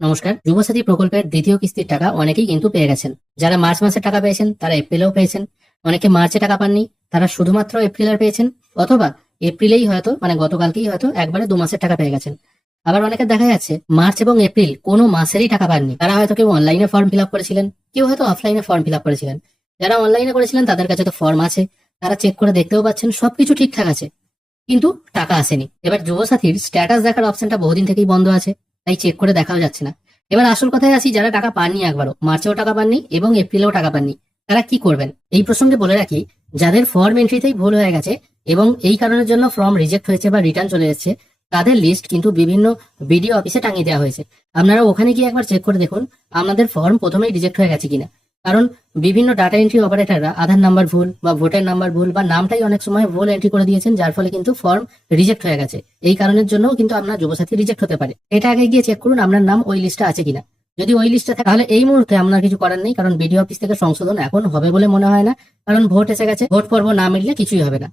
নমস্কার। যুবসাথী প্রকল্পের দ্বিতীয় কিস্তির টাকা অনেকেই কিন্তু পেয়ে গেছেন। যারা মার্চ মাসে টাকা পেয়েছেন তারা এপ্রিলেও পেয়েছেন। অনেকে মার্চে টাকা পাননি, তারা শুধুমাত্র এপ্রিলের পেয়েছেন, অথবা এপ্রিলেই হয়তো গতকালকেই হয়তো একবারে 2 মাসের টাকা পেয়ে গেছেন। আবার অনেকে দেখা যাচ্ছে মার্চ এবং এপ্রিল কোনো মাসেরই টাকা পাননি। তারা হয়তো কেউ অনলাইনে ফর্ম ফিল আপ করেছিলেন, কেউ হয়তো অফলাইনে ফর্ম ফিল আপ করেছিলেন। যারা অনলাইনে করেছিলেন তাদের কাছে তো ফর্ম আছে, তারা চেক করে দেখতেও পাচ্ছেন সবকিছু ঠিকঠাক আছে, কিন্তু টাকা আসেনি। এবার যুবসাথীর স্ট্যাটাস দেখার অপশনটা বহুদিন থেকেই বন্ধ আছে, তাই চেক করে দেখাও যাচ্ছে না। এবার আসল কথায় আসি, যারা টাকা পাননি, একবারও মার্চেও টাকা পাননি এবং এপ্রিলেও টাকা পাননি, তারা কি করবেন? এই প্রসঙ্গে বলে রাখি, যাদের ফর্ম এন্ট্রিতেই ভুল হয়ে গেছে এবং এই কারণের জন্য ফর্ম রিজেক্ট হয়েছে বা রিটার্ন চলে এসেছে, তাদের লিস্ট কিন্তু বিভিন্ন বিডিও অফিসে টাঙিয়ে দেওয়া হয়েছে। আপনারা ওখানে গিয়ে একবার চেক করে দেখুন আপনাদের ফর্ম প্রথমেই রিজেক্ট হয়ে গেছে কিনা। কারণ বিভিন্ন ডাটা এন্ট্রি অপারেটররা আধার নাম্বার ভুল বা ভোটার নাম্বার ভুল বা নামটাই অনেক সময় ভুল এন্ট্রি করে দিয়েছেন, যার ফলে কিন্তু ফর্ম রিজেক্ট হয়ে গেছে। এই কারণের জন্য কিন্তু আপনার যুবসাথী রিজেক্ট হতে পারে। এটা আগে গিয়ে চেক করুন আপনার নাম ওই লিস্টে আছে কিনা। যদি ওই লিস্টে থাকে তাহলে এই মুহূর্তে আপনার কিছু করার নেই, কারণ বিডিও অফিস থেকে সংশোধন এখন হবে বলে মনে হয় না, কারণ ভোট এসে গেছে, ভোট পর্ব না মিললে কিছুই হবে না।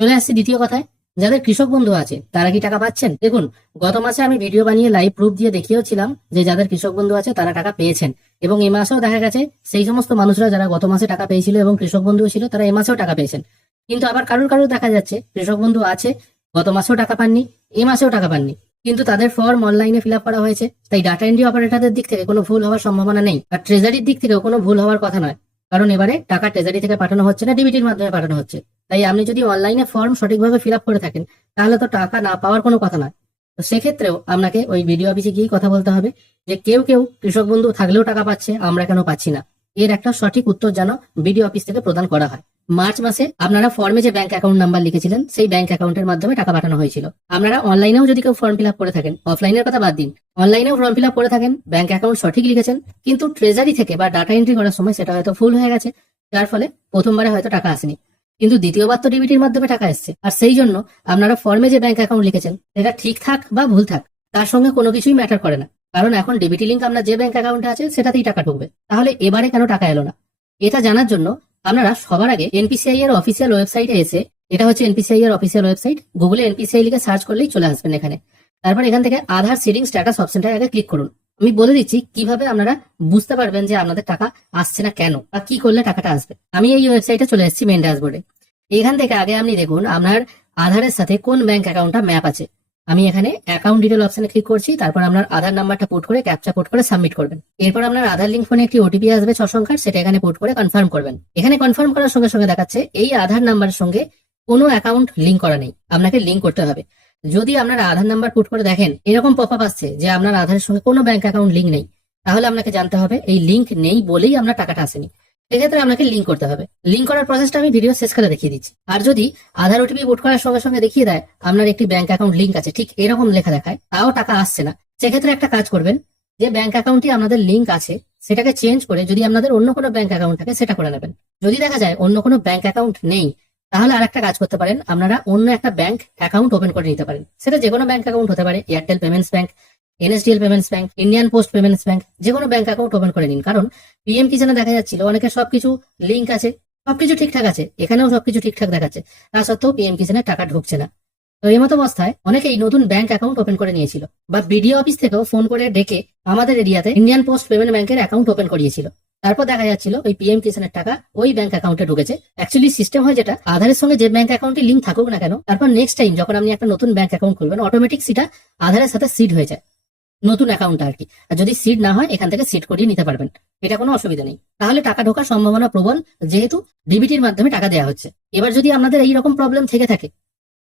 চলে আসছি দ্বিতীয় কথায়, যাদের কৃষক বন্ধু আছে তারা কি টাকা পাচ্ছেন? দেখুন, গত মাসে আমি ভিডিও বানিয়ে লাইভ প্রুফ দিয়ে দেখিয়েছিলাম যে যাদের কৃষক বন্ধু আছে তারা টাকা পেয়েছেন, এবং এই মাসেও দেখা গেছে সেই সমস্ত মানুষরা যারা গত মাসে টাকা পেয়েছিল এবং কৃষক বন্ধু ছিল তারা এই মাসেও টাকা পেয়েছেন। কিন্তু আবার কারোর কারোর দেখা যাচ্ছে কৃষক বন্ধু আছে, গত মাসেও টাকা পাননি, এই মাসেও টাকা পাননি, কিন্তু তাদের ফর্ম অনলাইনে ফিল আপ করা হয়েছে। তাই ডাটা এন্ট্রি অপারেটরদের দিক থেকে কোনো ভুল হওয়ার সম্ভাবনা নেই, আর ট্রেজারির দিক থেকেও কোনো ভুল হওয়ার কথা নয়, কারণ এবারে টাকা ট্রেজারি থেকে পাঠানো হচ্ছে না, ডিবিটির মাধ্যমে পাঠানো হচ্ছে। তাই আপনি যদি অনলাইনে ফর্ম সঠিকভাবে ফিল আপ করে থাকেন তাহলে তো টাকা না পাওয়ার কোনো কথা নয়। তো সেক্ষেত্রেও আপনাকে ওই বিডিও অফিসে গিয়ে কথা বলতে হবে যে কেউ কেউ কৃষক বন্ধু থাকলেও টাকা পাচ্ছে, আমরা কেন পাচ্ছি না। এর একটা সঠিক উত্তর যেন বিডিও অফিস থেকে প্রদান করা হয়। মার্চ মাসে আপনারা ফর্মে যে ব্যাংক অ্যাকাউন্ট নাম্বার লিখেছিলেন সেই ব্যাংক অ্যাকাউন্টের মাধ্যমে টাকা পাঠানো হয়েছিল। আপনারা অনলাইনেও যদি কেউ ফর্ম ফিল আপ করে থাকেন, অফলাইনের কথা বাদ দিন, অনলাইনেও ফর্ম ফিল আপ করে থাকেন, ব্যাংক অ্যাকাউন্ট সঠিক লিখেছেন, কিন্তু ট্রেজারি থেকে বা ডাটা এন্ট্রি করার সময় সেটা হয়তো ভুল হয়ে গেছে, যার ফলে প্রথমবারে হয়তো টাকা আসেনি, কিন্তু দ্বিতীয়বার তো ডিবিটির মাধ্যমে টাকা এসছে। আর সেই জন্য আপনারা ফর্মে যে ব্যাংক অ্যাকাউন্ট লিখেছেন সেটা ঠিক থাক বা ভুল থাক, তার সঙ্গে কোনো কিছুই ম্যাটার করে না, কারণ এখন ডিবিটি লিঙ্ক আপনার যে ব্যাংক অ্যাকাউন্টে আছে সেটাতেই টাকা ঢুকবে। তাহলে এবারে কেন টাকা এলো না, এটা জানার জন্য আপনারা সবার আগে এনপিসিআই এর অফিসিয়াল ওয়েবসাইটে এসে, এটা হচ্ছে এনপিসিআই এর অফিসিয়াল ওয়েবসাইট, গুগলে এনপিসিআই লিখে সার্চ করলেই চলে আসবেন এখানে। তারপর এখান থেকে আধার সিডিং স্ট্যাটাস অপশনটায় আগে ক্লিক করুন। আমি বলে দিচ্ছি কিভাবে আপনারা বুঝতে পারবেন যে আপনাদের টাকা আসছে না কেন বা কি করলে টাকাটা আসবে। আমি এই ওয়েবসাইটে চলে এসেছি মেন ড্যাশবোর্ডে। এখান থেকে আগে আপনি দেখুন আপনার আধারের সাথে কোন ব্যাংক অ্যাকাউন্টটা ম্যাপ আছে। আমি এখানে অ্যাকাউন্ট ডিটেল অপশনে ক্লিক করছি, তারপর আপনার আধার নাম্বারটা পুট করে ক্যাপচা পুট করে সাবমিট করবেন। এরপর আপনার আধার লিঙ্ক ফোনে একটি ওটিপি আসবে 6 সংখ্যার, সেটা এখানে পুট করে কনফার্ম করবেন। এখানে কনফার্ম করার সঙ্গে সঙ্গে দেখাচ্ছে এই আধার নাম্বারের সঙ্গে কোনো অ্যাকাউন্ট লিঙ্ক করা নেই, আপনাকে লিঙ্ক করতে হবে। যদি আপনার আধার নাম্বার পুট করে দেখেন এরকম পপ আপ আসছে যে আপনার আধারের সঙ্গে কোনো ব্যাংক অ্যাকাউন্ট লিঙ্ক নেই, তাহলে আপনাকে জানতে হবে এই লিঙ্ক নেই বলেই আপনার টাকাটা আসেনি। সেক্ষেত্রে আপনাকে লিঙ্ক করতে হবে। লিঙ্ক করার প্রসেসটা আমি ভিডিও শেষকালে দেখিয়ে দিচ্ছি। আর যদি আধার ওটিপি বুট করার সঙ্গে সঙ্গে দেখিয়ে দেয় আপনার একটি ব্যাংক অ্যাকাউন্ট লিঙ্ক আছে, ঠিক এরকম লেখা দেখায়, তাও টাকা আসছে না, সেক্ষেত্রে একটা কাজ করবেন, যে ব্যাংক অ্যাকাউন্টটি আপনাদের লিঙ্ক আছে সেটাকে চেঞ্জ করে যদি আপনাদের অন্য কোনো ব্যাংক অ্যাকাউন্ট থাকে সেটা করে নেবেন। যদি দেখা যায় অন্য কোনো ব্যাংক অ্যাকাউন্ট নেই, তাহলে আর একটা কাজ করতে পারেন, আপনারা অন্য একটা ব্যাংক অ্যাকাউন্ট ওপেন করে নিতে পারেন। সেটা যে কোনো ব্যাংক অ্যাকাউন্ট হতে পারে, Airtel payments bank, NSDL payments bank, Indian post payments bank, যে কোনো ব্যাংক অ্যাকাউন্ট ওপেন করে নিন। কারণ পিএম কিষানে দেখা যাচ্ছিল অনেকের সবকিছু লিঙ্ক আছে, সবকিছু ঠিকঠাক আছে, এখানেও সবকিছু ঠিকঠাক দেখাচ্ছে, তা সত্ত্বেও পিএম কিষানের টাকা ঢুকছে না। তো এই মতো অবস্থায় অনেকেই নতুন ব্যাংক অ্যাকাউন্ট ওপেন করে নিয়েছিল, বা বিডিও অফিস থেকেও ফোন করে ডেকে আমাদের এরিয়াতে ইন্ডিয়ান পোস্ট পেমেন্ট ব্যাংকের অ্যাকাউন্ট ওপেন করিয়েছিল। তারপর দেখা যাচ্ছিল ওই পিএম কিষানের টাকা ওই ব্যাংক অ্যাকাউন্টে ঢুকেছে। অ্যাকচুয়ালি সিস্টেম হয় যেটা, আধারের সঙ্গে যে ব্যাংক অ্যাকাউন্টে লিঙ্ক থাকুক না কেন, তারপর নেক্সট টাইম যখন আপনি একটা নতুন ব্যাংক অ্যাকাউন্ট খুলবেন অটোমেটিক সেটা আধারের সাথে সিড হয়ে যায়, নতুন অ্যাকাউন্টটা আর কি। আর যদি সিড না হয় এখান থেকে সিড করিয়ে নিতে পারবেন, এটা কোনো অসুবিধা নেই। তাহলে টাকা ঢোকার সম্ভাবনা প্রবল, যেহেতু ডিবিটির মাধ্যমে টাকা দেওয়া হচ্ছে। এবার যদি আপনাদের এইরকম প্রবলেম থেকে থাকে,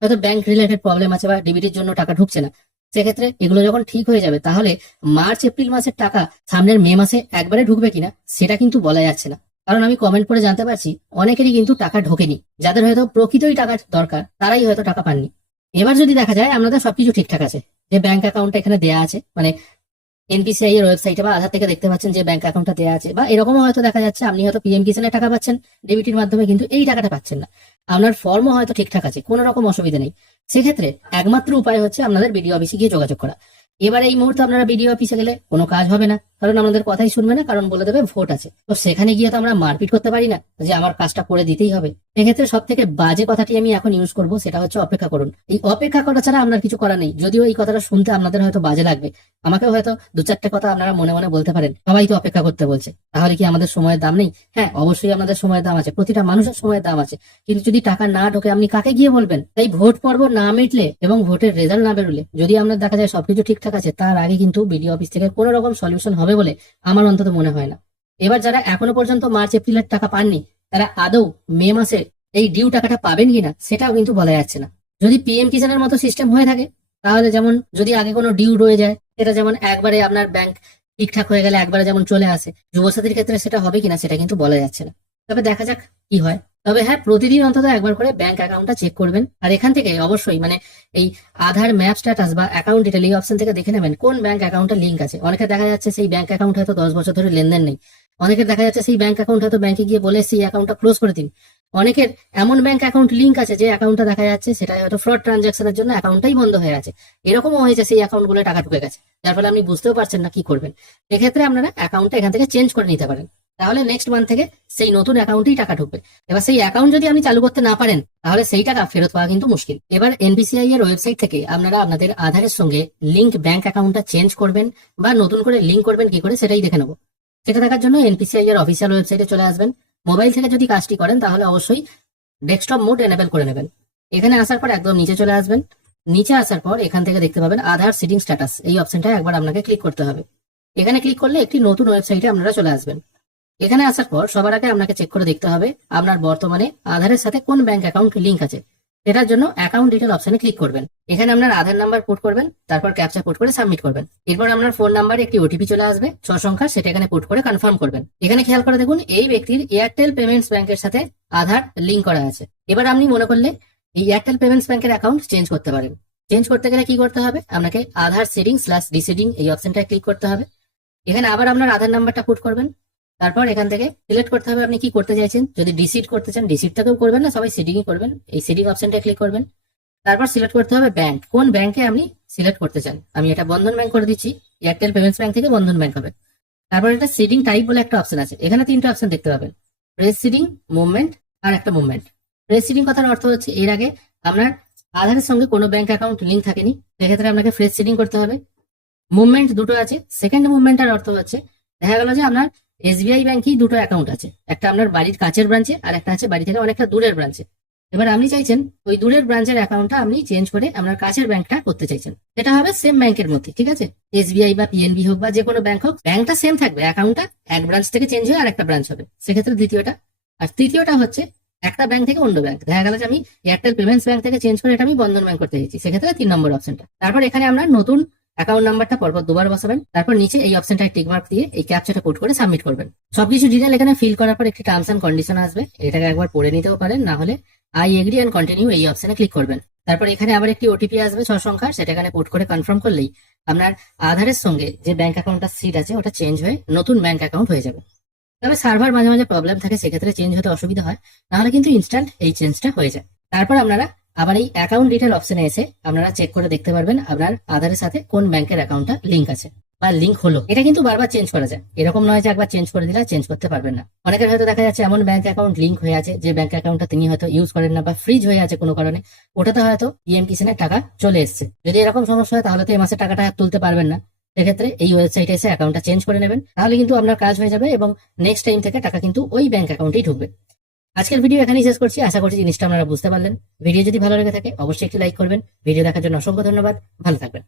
হয়তো ব্যাংক রিলেটেড প্রবলেম আছে বা ডিবিটির জন্য টাকা ঢুকছে না, সেক্ষেত্রে এগুলো যখন ঠিক হয়ে যাবে তাহলে মার্চ এপ্রিল মাসের টাকা সামনের মে মাসে একবারে ঢুকবে কিনা সেটা কিন্তু বলা যাচ্ছে না। কারণ আমি কমেন্ট করে জানতে পারছি অনেকেরই কিন্তু টাকা ঢোকেনি, যাদের হয়তো প্রকৃতই টাকা দরকার তারাই হয়তো টাকা পাননি। এবার যদি দেখা যায় আপনাদের সবকিছু ঠিকঠাক আছে, যে ব্যাংক অ্যাকাউন্টটা এখানে দেওয়া আছে, মানে এনপিসিআই এর ওয়েবসাইটে বা আধার থেকে দেখতে পাচ্ছেন যে ব্যাংক অ্যাকাউন্টটা দেওয়া আছে, বা এরকমও হয়তো দেখা যাচ্ছে আপনি হয়তো পিএম কিষানের টাকা পাচ্ছেন ডিবিটির মাধ্যমে, কিন্তু এই টাকাটা পাচ্ছেন না, আপনার ফর্মও হয়তো ঠিকঠাক আছে, কোনো রকম অসুবিধা নেই। সেক্ষেত্রে একমাত্র উপায় হচ্ছে আপনাদের বিডিও অফিসে গিয়ে যোগাযোগ করা। এবার এই মুহূর্তে আপনারা বিডিও অফিসে গেলে কোনো কাজ হবে না, কারণ আমাদের কথাই শুনবে না, কারণ বলে দেবে ভোট আছে। তো সেখানে গিয়ে তো আমরা মারপিট করতে পারি না যে আমার কাজটা করে দিতেই হবে। এক্ষেত্রে সব থেকে বাজে কথাটি আমি এখন ইউজ করব, সেটা হচ্ছে অপেক্ষা করুন। এই অপেক্ষা করা ছাড়া আপনার কিছু করা নেই। যদিও এই কথাটা শুনতে আপনাদের হয়তো বাজে লাগবে, আমাকেও হয়তো দু চারটে কথা আপনারা মনে মনে বলতে পারেন, সবাই তো অপেক্ষা করতে বলছে, তাহলে কি আমাদের সময়ের দাম নেই? হ্যাঁ, অবশ্যই আপনাদের সময়ের দাম আছে, প্রতিটা মানুষের সময়ের দাম আছে, কিন্তু যদি টাকা না ঢোকে আপনি কাকে গিয়ে বলবেন? তাই ভোট পর্ব না মিটলে এবং ভোটের রেজাল্ট না বেরোলে, যদি আপনার দেখা যায় সবকিছু ঠিকঠাক আছে, তার আগে কিন্তু বিডিও অফিস থেকে কোনো রকম সলিউশন হবে বলে আমার অন্তত মনে হয় না। এবার যারা এখনো পর্যন্ত মার্চ এপ্রিলের টাকা পাননি, তারা আদৌ মে মাসে এই ডিউ টাকাটা পাবেন কিনা সেটাও কিন্তু বলা যাচ্ছে না। যদি পিএম কিষানের মতো সিস্টেম হয়ে থাকে, তাহলে যেমন যদি আগে কোনো ডিউ রয়ে যায়, সেটা যেমন একবারে আপনার ব্যাংক ঠিকঠাক হয়ে গেলে একবারে যেমন চলে আসে, যুবসাথীর ক্ষেত্রে সেটা হবে কিনা সেটা কিন্তু বলা যাচ্ছে না। তবে দেখা যাক কি হয়। তবে হ্যাঁ, প্রতিদিন অন্তত একবার করে ব্যাংক অ্যাকাউন্টটা চেক করবেন, আর এখান থেকে অবশ্যই মানে এই আধার ম্যাপ স্ট্যাটাস বা অ্যাকাউন্ট ডিটেল এই অপশন থেকে দেখে নেবেন কোন ব্যাংক অ্যাকাউন্টে লিঙ্ক আছে। অনেকে দেখা যাচ্ছে সেই ব্যাংক অ্যাকাউন্ট হয়তো 10 বছর ধরে লেনদেন নেই, অনেকের দেখা যাচ্ছে সেই ব্যাংক অ্যাকাউন্ট হয়তো ব্যাংকে গিয়ে বলে সেই অ্যাকাউন্টটা ক্লোজ করে দিন, অনেকের এমন ব্যাংক অ্যাকাউন্ট লিঙ্ক আছে যে অ্যাকাউন্টটা দেখা যাচ্ছে সেটা হয়তো ফ্রড ট্রানজাকশনের জন্য অ্যাকাউন্টটাই বন্ধ হয়ে আছে। এরকমও হয়েছে, সেই অ্যাকাউন্টগুলো টাকা ঢুকে গেছে, যার ফলে আপনি বুঝতেও পারছেন না কি করবেন। এক্ষেত্রে আপনারা অ্যাকাউন্টটা এখান থেকে চেঞ্জ করে নিতে পারেন, তাহলে নেক্সট মান্থ থেকে সেই নতুন অ্যাকাউন্টেই টাকা ঢুকবে। এবার সেই অ্যাকাউন্ট যদি আপনি চালু করতে না পারেন, তাহলে সেই টাকা ফেরত পাওয়া কিন্তু মুশকিল। এবার এনপিসিআই এর ওয়েবসাইট থেকে আপনারা আপনাদের আধারের সঙ্গে লিঙ্ক ব্যাংক অ্যাকাউন্টটা চেঞ্জ করবেন বা নতুন করে লিঙ্ক করবেন কি করে সেটাই দেখে নেবো। সেটা দেখার জন্য এনপিসিআই এর অফিসিয়াল ওয়েবসাইটে চলে আসবেন। মোবাইল থেকে যদি কাজটি করেন তাহলে অবশ্যই ডেস্কটপ মোড এনেবল করে নেবেন। এখানে আসার পর একদম নিচে চলে আসবেন। নিচে আসার পর এখান থেকে দেখতে পাবেন আধার সিটিং স্ট্যাটাস, এই অপশনটা একবার আপনাকে ক্লিক করতে হবে। এখানে ক্লিক করলে একটি নতুন ওয়েবসাইটে আপনারা চলে আসবেন। এখানে আসার পর সবার আগে আপনাকে চেক করে দেখতে হবে আপনার বর্তমানে আধারের সাথে কোন ব্যাংক অ্যাকাউন্ট লিঙ্ক আছে। এটার জন্য অ্যাকাউন্ট ডিটেল অপশনে ক্লিক করবেন। এখানে আপনার আধার নাম্বার পুট করবেন, তারপর ক্যাপচা পুট করে সাবমিট করবেন। এরপর আপনার ফোন নাম্বারে একটি ওটিপি চলে আসবে 6 সংখ্যার, সেটা এখানে পুট করে কনফার্ম করবেন। এখানে খেয়াল করে দেখুন এই ব্যক্তির এয়ারটেল পেমেন্টস ব্যাংকের সাথে আধার লিঙ্ক করা আছে। এবার আপনি মনে করলে এই এয়ারটেল পেমেন্টস ব্যাংকের অ্যাকাউন্ট চেঞ্জ করতে পারেন। চেঞ্জ করতে গেলে কি করতে হবে, আপনাকে আধার সেটিং/ডিসিডিং এই অপশনটা ক্লিক করতে হবে। এখানে আবার আপনার আধার নাম্বারটা পুট করবেন, তারপর এখান থেকে সিলেক্ট করতে হবে আপনি কি করতে চাইছেন। যদি ডিসিট করতে চান ডিসিটটাকেও করবেন না, সবাই সিটিংই করবেন। এই সিটিং অপশনটা ক্লিক করবেন, তারপর সিলেক্ট করতে হবে ব্যাংক, কোন ব্যাংকে আপনি সিলেক্ট করতে চান। আমি এটা বন্ধন ব্যাংক করে দিচ্ছি, এয়ারটেল পেমেন্টস ব্যাংক থেকে বন্ধন ব্যাংক হবে। তারপর এটা সিডিং টাইপ বলে একটা অপশন আছে, এখানে 3টে অপশন দেখতে পাবেন, প্রেস সিডিং, মুভমেন্ট আর একটা মুভমেন্ট। প্রেস সিডিং কথার অর্থ হচ্ছে এর আগে আপনার আধারের সঙ্গে কোনো ব্যাংক অ্যাকাউন্ট লিঙ্ক থাকেনি, সেক্ষেত্রে আপনাকে ফ্রেশ সিডিং করতে হবে। মুভমেন্ট দুটো আছে, সেকেন্ড মুভমেন্টের অর্থ হচ্ছে দেখা গেল যে আপনার এসবিআই ব্যাংকেই দুটো অ্যাকাউন্ট আছে, একটা আপনার বাড়ির কাছের ব্রাঞ্চে আর একটা আছে বাড়ি থেকে অনেকটা দূরের ব্রাঞ্চে। এবার আপনি চাইছেন ওই দূরের ব্রাঞ্চের অ্যাকাউন্টটা আপনি চেঞ্জ করে আপনার কাছের ব্যাংকটা করতে চাইছেন, সেটা হবে সেম ব্যাংকের মধ্যে, ঠিক আছে, এসবিআই বা পিএনবি হোক বা যে কোনো ব্যাংক হোক, ব্যাংকটা সেম থাকবে, অ্যাকাউন্টটা এক ব্রাঞ্চ থেকে চেঞ্জ হয়ে আর একটা ব্রাঞ্চ হবে, সেক্ষেত্রে দ্বিতীয়টা। আর তৃতীয়টা হচ্ছে একটা ব্যাংক থেকে অন্য ব্যাংক, দেখা গেল যে আমি এয়ারটেল পেমেন্টস ব্যাংক থেকে চেঞ্জ করে এটা আমি বন্ধন ব্যাংক করতে চাইছি, সেক্ষেত্রে 3 নম্বর অপশনটা। তারপর এখানে আমরা নতুন অ্যাকাউন্ট নাম্বারটা পরপর দুবার বসাবেন, তারপর নিচে এই অপশনটায় টিক মার্ক দিয়ে এই ক্যাপচাটা কোড করে সাবমিট করবেন। সবকিছু ডিটেল এখানে ফিল করার পর একটি টার্মস এন্ড কন্ডিশন আসবে, এটাকে একবার পড়ে নিতেও পারেন, না হলে আই এগ্রি এন্ড কন্টিনিউ এই অপশনে ক্লিক করবেন। তারপর এখানে আবার একটি ওটিপি আসবে 6 সংখ্যার, সেটা এখানে পুট করে কনফার্ম করলেই আপনার আধারের সঙ্গে যে ব্যাংক অ্যাকাউন্টটা সিট আছে ওটা চেঞ্জ হয়ে নতুন ব্যাংক অ্যাকাউন্ট হয়ে যাবে। তবে সার্ভার মাঝে মাঝে প্রবলেম থাকে, সেক্ষেত্রে চেঞ্জ হতে অসুবিধা হয়, নাহলে কিন্তু ইনস্ট্যান্ট এই চেঞ্জটা হয়ে যায়। তারপর আপনারা আবার এই অ্যাকাউন্ট ডিটেল অপশনে এসে আপনারা চেক করে দেখতে পারবেন আপনার আধারের সাথে কোন ব্যাংকের অ্যাকাউন্টটা লিঙ্ক আছে বা লিঙ্ক হলো। এটা কিন্তু বারবার চেঞ্জ করা যায়, এরকম নয় যে একবার চেঞ্জ করে দিলে চেঞ্জ করতে পারবেন না। অনেকের হয়তো দেখা যাচ্ছে এমন ব্যাংক অ্যাকাউন্ট লিঙ্ক হয়ে আছে যে ব্যাংক অ্যাকাউন্টটা তিনি হয়তো ইউজ করেন না বা ফ্রিজ হয়ে আছে কোনো কারণে, ওটাতে হয়তো পিএম কিষানের টাকা চলে এসছে। যদি এরকম সমস্যা হয় তাহলে তো এই মাসে টাকাটা তুলতে পারবেন না, সেক্ষেত্রে এই ওয়েবসাইটে এসে অ্যাকাউন্টটা চেঞ্জ করে নেবেন, তাহলে কিন্তু আপনার কাজ হয়ে যাবে এবং নেক্সট টাইম থেকে টাকা কিন্তু ওই ব্যাংক অ্যাকাউন্টেই ঢুকবে। আজকের ভিডিও এখানেই শেষ করছি, আশা করছি জিনিসটা আপনারা বুঝতে পারলেন। ভিডিও যদি ভালো লেগে থাকে অবশ্যই একটি লাইক করবেন। ভিডিও দেখার জন্য অসংখ্য ধন্যবাদ, ভালো থাকবেন।